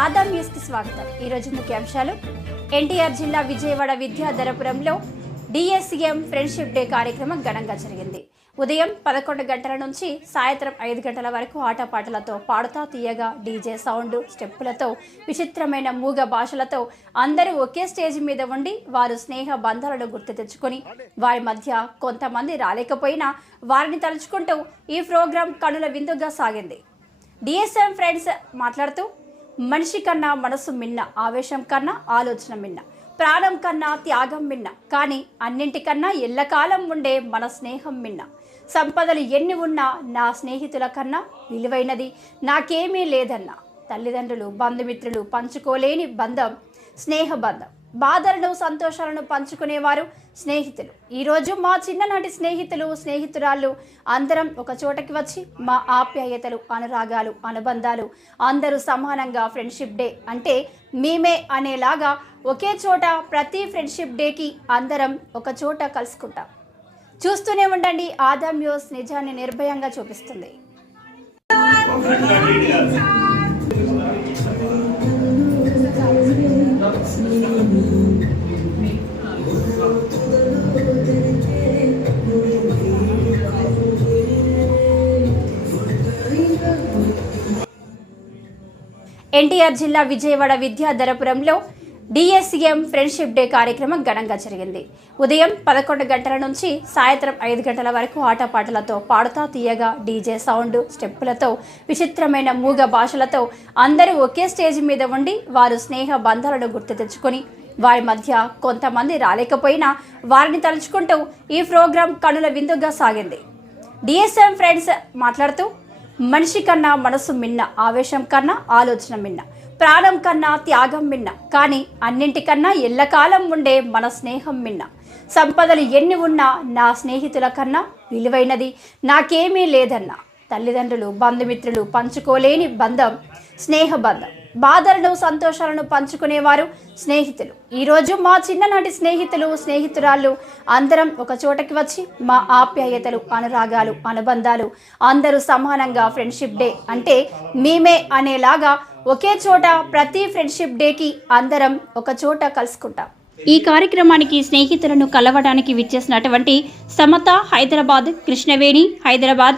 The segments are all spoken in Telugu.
ఆదాం న్యూస్కి స్వాగతం. ఈరోజు ముఖ్యాంశాలు. ఎన్టీఆర్ జిల్లా విజయవాడ విద్యాధరపురంలో డిఎస్సిఎం ఫ్రెండ్షిప్ డే కార్యక్రమం ఘనంగా జరిగింది. ఉదయం పదకొండు గంటల నుంచి సాయంత్రం ఐదు గంటల వరకు ఆటపాటలతో పాడుతా తీయగా డీజే సౌండ్ స్టెప్పులతో విచిత్రమైన మూగ భాషలతో అందరూ ఒకే స్టేజ్ మీద ఉండి వారు స్నేహ బంధాలను గుర్తు తెచ్చుకొని వారి మధ్య కొంతమంది రాలేకపోయినా వారిని తలుచుకుంటూ ఈ ప్రోగ్రాం కనుల విందుగా సాగింది. డిఎస్ఎం ఫ్రెండ్స్ మాట్లాడుతూ మనిషి కన్నా మనసు మిన్న ఆవేశం కన్నా ఆలోచన మిన్న ప్రాణం కన్నా త్యాగం మిన్న కానీ అన్నింటికన్నా ఎల్లకాలం ఉండే మన స్నేహం మిన్న. సంపదలు ఎన్ని ఉన్నా నా స్నేహితుల కన్నా విలువైనది నాకేమీ లేదన్నా. తల్లిదండ్రులు బంధుమిత్రులు పంచుకోలేని బంధం స్నేహ బంధం. బాధలను సంతోషాలను పంచుకునేవారు స్నేహితులు. ఈరోజు మా చిన్ననాటి స్నేహితులు స్నేహితురాళ్ళు అందరం ఒక చోటకి వచ్చి మా ఆప్యాయతలు అనురాగాలు అనుబంధాలు అందరూ సమానంగా ఫ్రెండ్షిప్ డే అంటే మేమే అనేలాగా ఒకే చోట ప్రతి ఫ్రెండ్షిప్ డేకి అందరం ఒక చోట కలుసుకుంటాం. చూస్తూనే ఉండండి ఆదాం న్యూస్ నిజాన్ని నిర్భయంగా చూపిస్తుంది. ఎన్టీఆర్ జిల్లా విజయవాడ విద్యాధరపురంలో డిఎస్సిఎం ఫ్రెండ్షిప్ డే కార్యక్రమం ఘనంగా జరిగింది. ఉదయం పదకొండు గంటల నుంచి సాయంత్రం ఐదు గంటల వరకు ఆటపాటలతో పాడుతా తీయగా డీజే సౌండ్ స్టెప్పులతో విచిత్రమైన మూగ భాషలతో అందరూ ఒకే స్టేజ్ మీద ఉండి వారు స్నేహ బంధాలను గుర్తు తెచ్చుకొని వారి మధ్య కొంతమంది రాలేకపోయినా వారిని తలుచుకుంటూ ఈ ప్రోగ్రాం కనుల విందుగా సాగింది. డిఎస్ఎం ఫ్రెండ్స్ మాట్లాడుతూ మనిషి కన్నా మనసు మిన్న ఆవేశం కన్నా ఆలోచన మిన్న ప్రాణం కన్నా త్యాగం మిన్న కానీ అన్నింటికన్నా ఎల్లకాలం ఉండే మన స్నేహం మిన్న. సంపదలు ఎన్ని ఉన్నా నా స్నేహితుల కన్నా విలువైనది నాకేమీ లేదన్నా. తల్లిదండ్రులు బంధుమిత్రులు పంచుకోలేని బంధం స్నేహ బంధం. బాధలను సంతోషాలను పంచుకునేవారు స్నేహితులు. ఈరోజు మా చిన్ననాటి స్నేహితులు స్నేహితురాళ్ళు అందరం ఒక చోటకి వచ్చి మా ఆప్యాయతలు అనురాగాలు అనుబంధాలు అందరూ సమానంగా ఫ్రెండ్షిప్ డే అంటే మేమే అనేలాగా ఒకే చోట ప్రతి ఫ్రెండ్షిప్ డేకి అందరం ఒక చోట కలుసుకుంటాం. ఈ కార్యక్రమానికి స్నేహితులను కలవడానికి విచ్చేసినటువంటి Samata Hyderabad Krishnaveni Hyderabad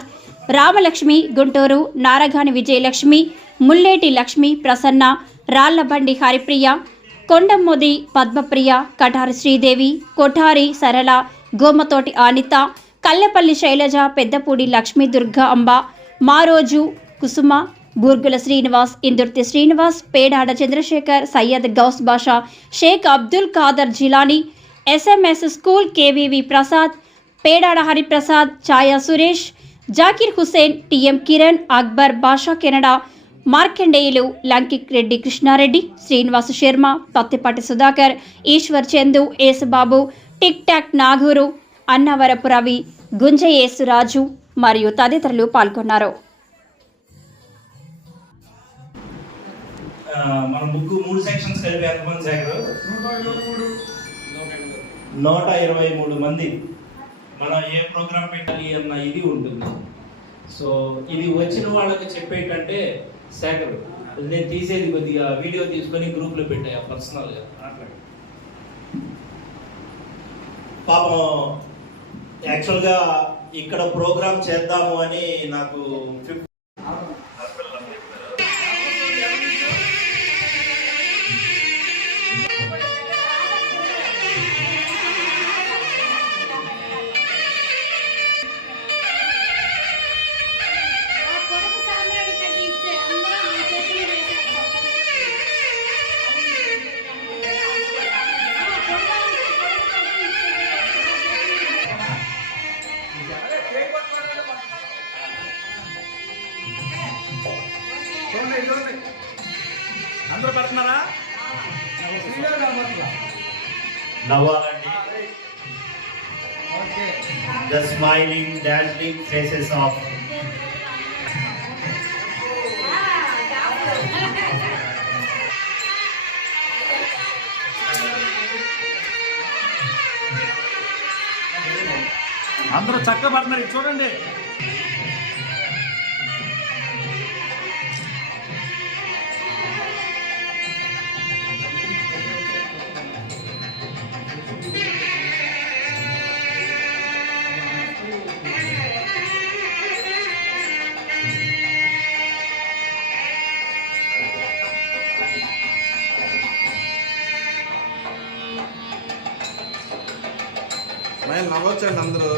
Ramalakshmi Guntur Naragani Vijayalakshmi Mulleti Lakshmi Prasanna రాళ్ళబండి Haripriya కొండమ్మోది Padmapriya Katari Sridevi Kothari Sarala Gomathoti Anitha Kallepalli Sailaja Peddapudi Lakshmi Durga Amba Maroju Kusuma Burgula Srinivas Indurthi Srinivas Pedada Chandrasekhar Syed Ghouse Basha Sheikh Abdul Khader Jilani SMS school KVV Prasad Pedada Hariprasad Chaya Suresh Zakir Hussain TM Kiran Akbar Basha Canada Markandeyulu Lankik Reddy Krishnareddy Srinivasa Sharma Pattipati Sudhakar Eswar Chandu Yesubabu TikTok Nagur Annavarapu Ravi Gunja Yesuraju మరియు తదితరులు పాల్గొన్నారు. మన ముగ్గు మూడు సెక్షన్స్ కలిపి ఎంతమంది సేకరు నూట ఇరవై మూడు మంది. మనం ఏ ప్రోగ్రామ్ పెట్టాలి అన్న ఇది ఉంటుంది. సో ఇది వచ్చిన వాళ్ళకి చెప్పేటంటే నేను తీసేది కొద్దిగా వీడియో తీసుకొని గ్రూప్లో పెట్టా పర్సనల్గా. మాట్లాడి. పాపం యాక్చువల్గా ఇక్కడ ప్రోగ్రామ్ చేద్దాము అని నాకు fifth smiling, dazzling faces of of అందరూ చక్కబడుతున్నారు. చూడండి. ఆయన నవ్వొచ్చండి అందరూ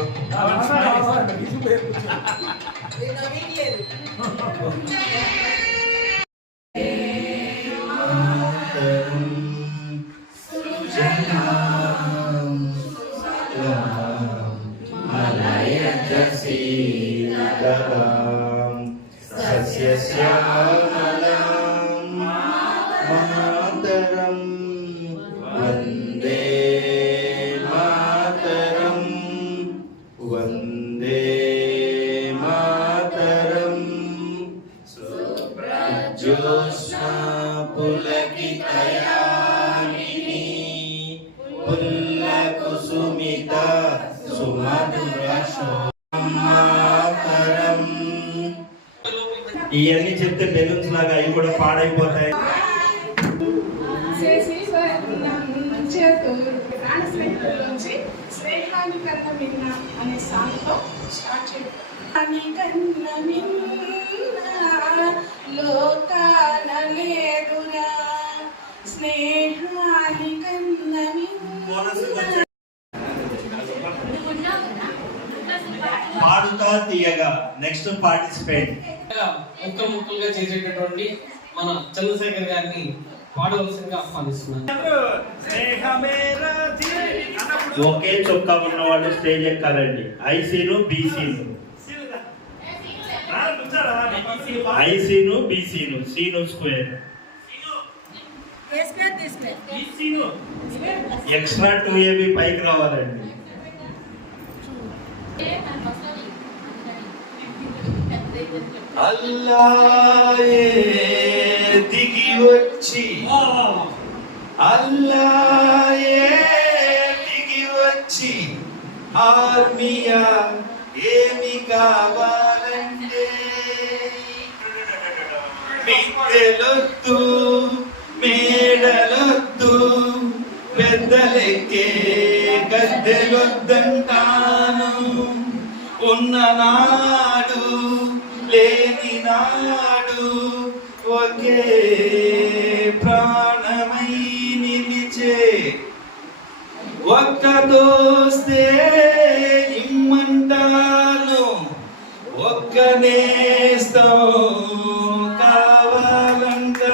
బెలూన్స్ లాగా అవి కూడా పాడైపోతాయి. అనే సాంగ్తో స్టార్ట్ లోకాల లేదురా స్నేహాని కన్న పాడుతా తీయగా. నెక్స్ట్ పార్టిసిపేట్ ముక్క ముక్కలుగా చేసేటటువంటి మన చంద్రశేఖర్ గారిని పాడవలసిందిగా ఆహ్వానిస్తున్నాను. ఒకే చొక్కా ఉన్న వాళ్ళు స్టేజ్ ఎక్కాలండి. ఐసీను బీసీను. ఐసీను బీసీను. సీను స్క్వేర్. ఎక్స్ట్రా టూ ఏబి పైకి రావాలండి. అల్లాయే దిగి వచ్చి. అల్లాయే దిగి వచ్చి. ఆర్మియా ఏమి కావాలంటే. మిద్దెలొద్దు మేడలొద్దు పెద్దలెక్కే గద్దెలొద్దంటాను. ఉన్ననాడు లేని నాడు ఒకే ప్రాణమై నిలిచే ఒక్క దోస్తే ఇమ్మంటాను ఒక్క కావాలంటాను.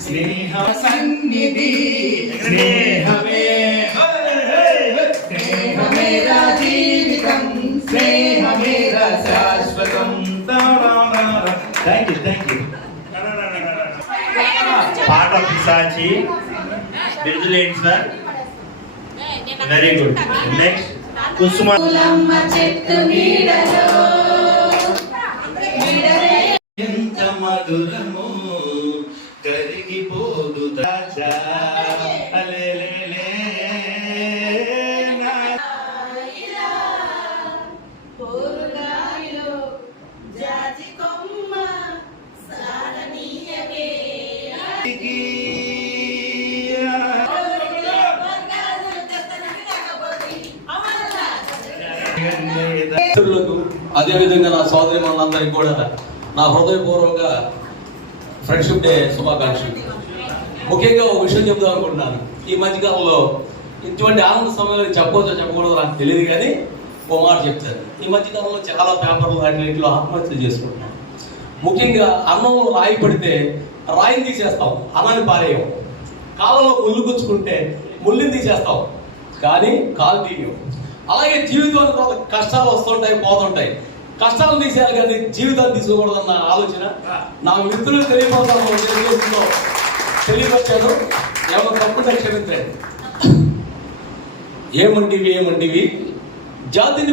స్నేహ సన్నిధి స్నేహమే థ్యాంక్ యూ థ్యాంక్ యూ పాట పిశాచి. బిరుదులేండి sir? Very good next Kusuma. ఎంత మధురము కరిగిపోదు దాచా అదేవిధంగా నా సోదరి మనందరికీ కూడా నా హృదయపూర్వక ఫ్రెండ్షిప్ డే శుభాకాంక్షలు. ముఖ్యంగా ఒక విషయం చెప్దాం అనుకుంటున్నాను. ఈ మధ్యకాలంలో ఇటువంటి ఆనంద సమయంలో చెప్పవచ్చో చెప్పకూడదు నాకు తెలియదు కానీ ఓ మాట చెప్తాను. ఈ మధ్యకాలంలో చాలా పేపర్లు వాటిలో ఆత్మహత్యలు చేసుకుంటున్నాం ముఖ్యంగా అన్నంలో రాయి పడితే రాయిని తీసేస్తాం. అన్నాన్ని పారేయం. కాలంలో ముళ్ళు గుచ్చుకుంటే ముళ్ళుని తీసేస్తాం. కానీ కాలు తీయం. అలాగే జీవితంలో తర్వాత కష్టాలు వస్తుంటాయి పోతుంటాయి. కష్టాలు తీసేయాలి కానీ జీవితాన్ని తీసుకోకూడదన్న ఆలోచన. నా మిత్రులు తెలియపోతాను తెలియపరిచాను. ఏమన్నా తప్పుంటే క్షమించండి. ఏమంటివి ఏమంటివి జాతిని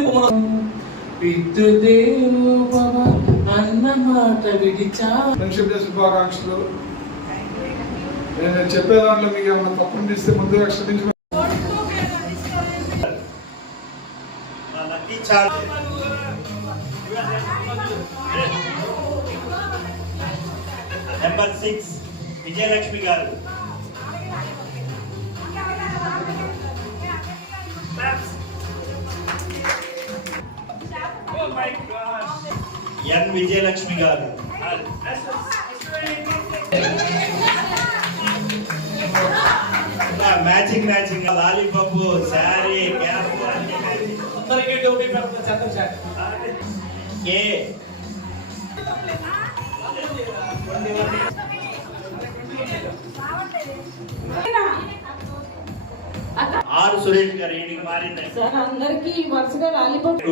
శుభాకాంక్షలు. నేను చెప్పే దాంట్లో మీకు ఏమైనా తప్పులు తీస్తే ముందుగా క్షమించు lucky charge number six Vijayalakshmi గారు ఎన్ విజయలక్ష్మి గారు matching matching lollipop sari cap అన్ని మ్యాచింగ్ అందరికీ డ్యూటీ పెడుతున్న చంద్రశేఖర్. కే ఆరు సురేష్ గారు ఈయనకి మారింది. సార్ అందరికి వరుసగా లాలీపాప్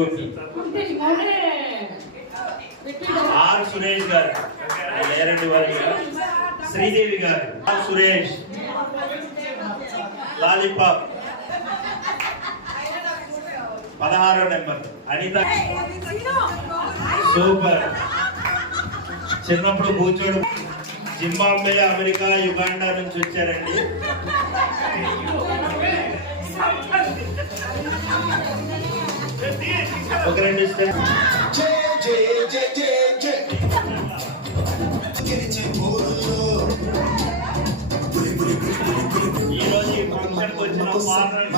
ఆర్ సురేష్ గారు. లేరండి వారు శ్రీదేవి గారు. ఆర్ సురేష్. లాలీపాప్. పదహారో నెంబర్. అనిత. సూపర్. చిన్నప్పుడు కూర్చోడు. జింబాబ్వే అమెరికా యుగాండా నుంచి వచ్చారండి. ఒక రెండు స్టెప్ ఈ రోజు ఈ ఫంక్షన్ వచ్చిన ఫాదర్స్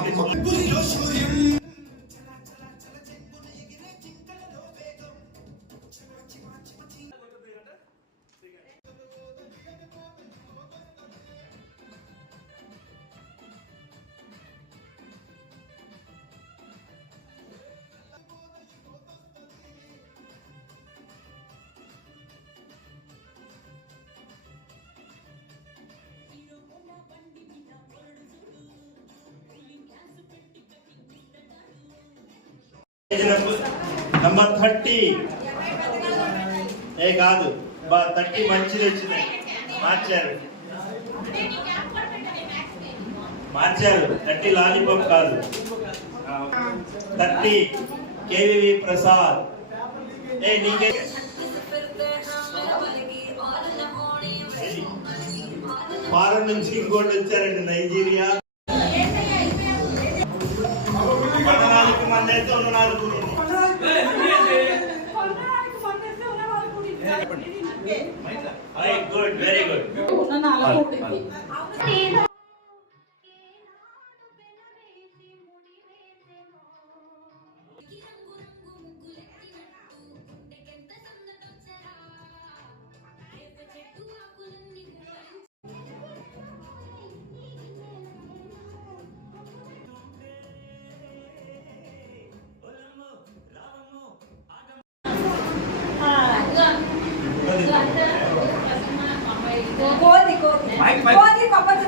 నంబర్ థర్టీ. ఏ కాదు. బా థర్టీ మంచిది వచ్చింది. మార్చారు. మార్చారు. థర్టీ లాలీపాప్ కాదు. Thirty KVV Prasad. ఏ నీకే. ఫారెన్ నుంచి ఇంకోటి వచ్చారండి నైజీరియా. అయితే ఉన్న నాలుగు గుడ్ వెరీ గుడ్ కోతి కోతి కొబ్బరి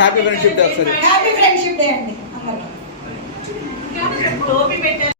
హ్యాపీ ఫ్రెండ్షిప్ డే ఒకసారి హ్యాపీ ఫ్రెండ్షిప్ డే అండి అందరూ